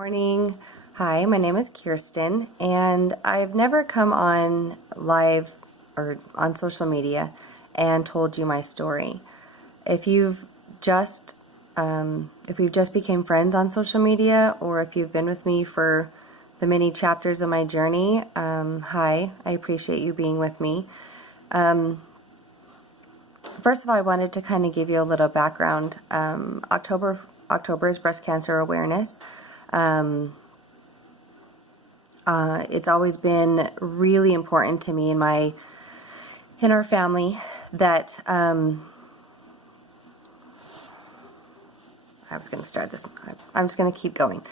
Morning. Hi, my name is Kirsten, and I've never come on live or on social media and told you my story. If you've just if we've just became friends on social media, or if you've been with me for the many chapters of my journey, hi, I appreciate you being with me. First of all, I wanted to kind of give you a little background. October is Breast Cancer Awareness. It's always been really important to me in our family that I was going to start this. I'm just going to keep going.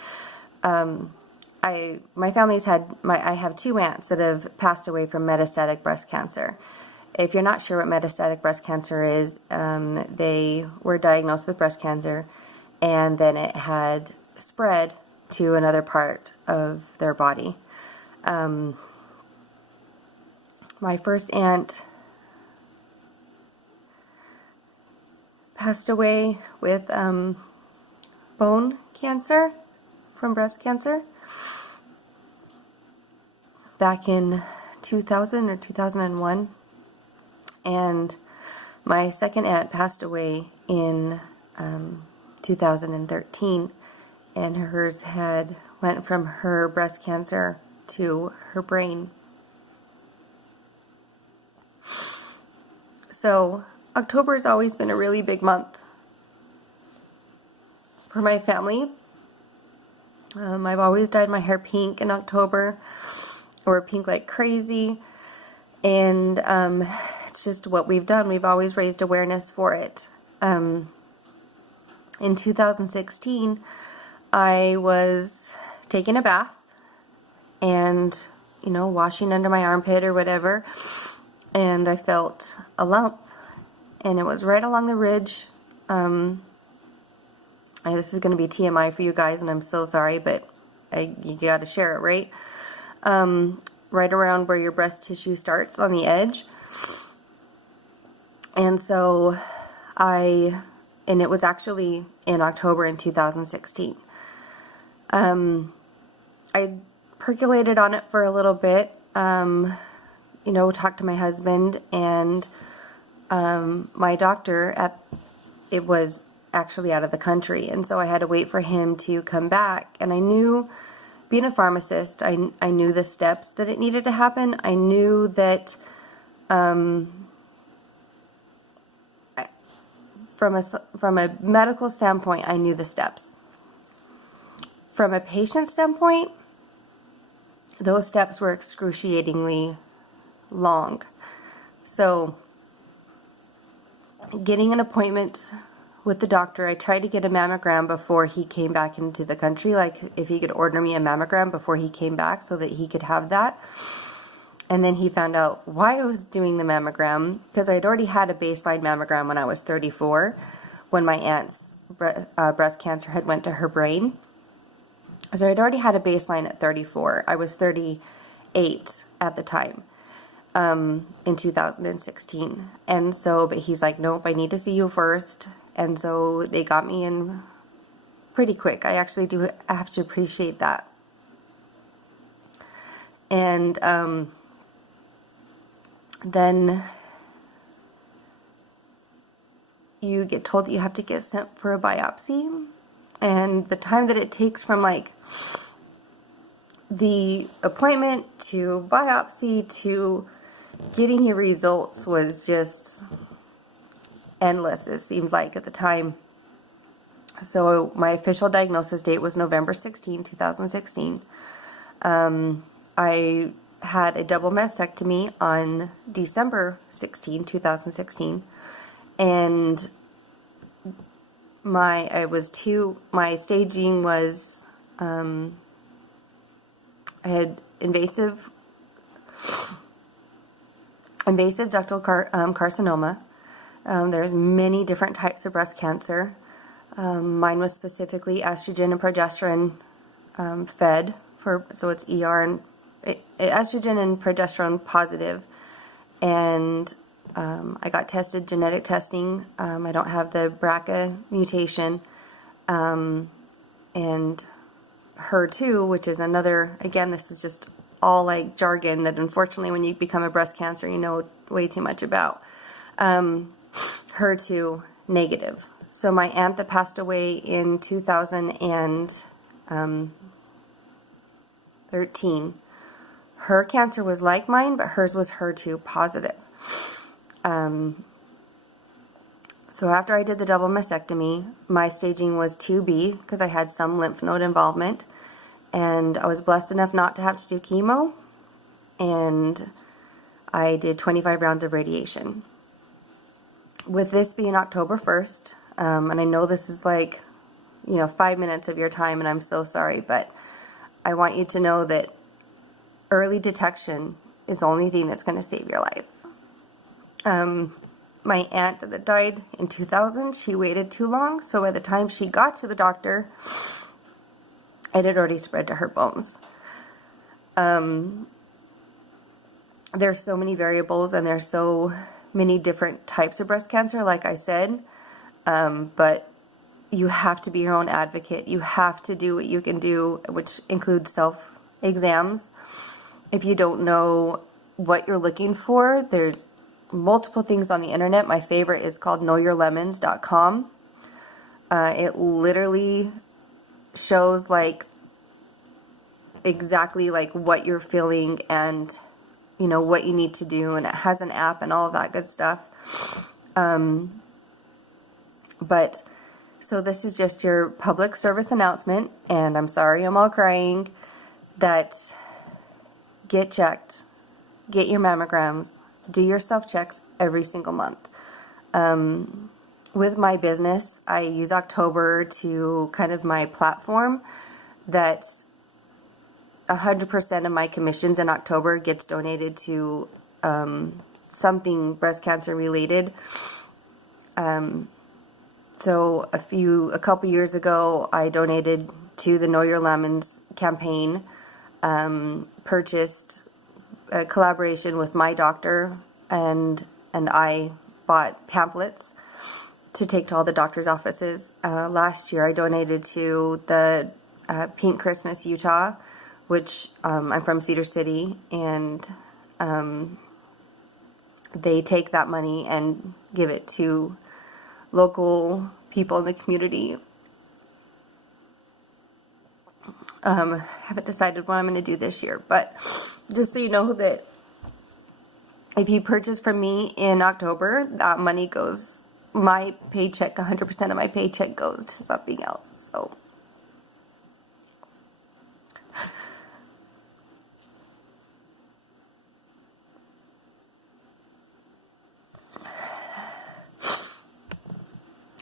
My family's I have two aunts that have passed away from metastatic breast cancer. If you're not sure what metastatic breast cancer is, they were diagnosed with breast cancer, and then it had spread to another part of their body. My first aunt passed away with bone cancer from breast cancer back in 2000 or 2001, and my second aunt passed away in 2013, and hers went from her breast cancer to her brain. So October has always been a really big month for my family. I've always dyed my hair pink in October, or pink like crazy, and it's just what we've done. We've always raised awareness for it. In 2016, I was taking a bath and, washing under my armpit or whatever, and I felt a lump, and it was right along the ridge. This is going to be TMI for you guys, and I'm so sorry, but you got to share it, right? Right around where your breast tissue starts on the edge. And so and it was actually in October in 2016. I percolated on it for a little bit, talked to my husband, and my doctor it was actually out of the country, and so I had to wait for him to come back. And I knew, being a pharmacist, I knew the steps that it needed to happen. I knew that from a medical standpoint, I knew the steps. From a patient standpoint, those steps were excruciatingly long. So getting an appointment with the doctor, I tried to get a mammogram before he came back into the country, like if he could order me a mammogram before he came back so that he could have that. And then he found out why I was doing the mammogram, because I had already had a baseline mammogram when I was 34, when my aunt's breast cancer had went to her brain. So I'd already had a baseline at 34. I was 38 at the time, in 2016. And so, but he's like, nope, I need to see you first. And so they got me in pretty quick. I have to appreciate that. And then you get told that you have to get sent for a biopsy. And the time that it takes from the appointment to biopsy to getting your results was just endless, it seemed like at the time. So my official diagnosis date was November 16, 2016. I had a double mastectomy on December 16, 2016, and my staging was, I had invasive ductal carcinoma. There's many different types of breast cancer. Mine was specifically estrogen and progesterone fed, so it's ER and estrogen and progesterone positive. And I got tested, genetic testing. I don't have the BRCA mutation, and HER2, which is another, again, this is just all like jargon that unfortunately when you become a breast cancer, you know way too much about. HER2 negative. So my aunt that passed away in 2013, her cancer was like mine, but hers was HER2 positive. So after I did the double mastectomy, my staging was 2B because I had some lymph node involvement, and I was blessed enough not to have to do chemo, and I did 25 rounds of radiation. With this being October 1st, and I know this is like, 5 minutes of your time, and I'm so sorry, but I want you to know that early detection is the only thing that's going to save your life. My aunt that died in 2000, she waited too long, so by the time she got to the doctor, it had already spread to her bones. There's so many variables, and there's so many different types of breast cancer, like I said, but you have to be your own advocate. You have to do what you can do, which includes self-exams. If you don't know what you're looking for, there's multiple things on the internet. My favorite is called knowyourlemons.com. It literally shows like exactly like what you're feeling and what you need to do, and it has an app and all of that good stuff. But so this is just your public service announcement, and I'm sorry I'm all crying, that get checked, get your mammograms, do your self-checks every single month. With my business, I use October to kind of my platform that 100% of my commissions in October gets donated to something breast cancer related. So a couple years ago, I donated to the Know Your Lemons campaign, purchased a collaboration with my doctor, and I bought pamphlets to take to all the doctor's offices. Last year I donated to the Pink Christmas Utah, which I'm from Cedar City, and they take that money and give it to local people in the community. Haven't decided what I'm going to do this year, but just so you know that if you purchase from me in October, that money goes, my paycheck, 100% of my paycheck goes to something else. So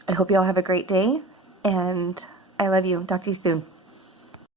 I hope you all have a great day, and I love you. Talk to you soon.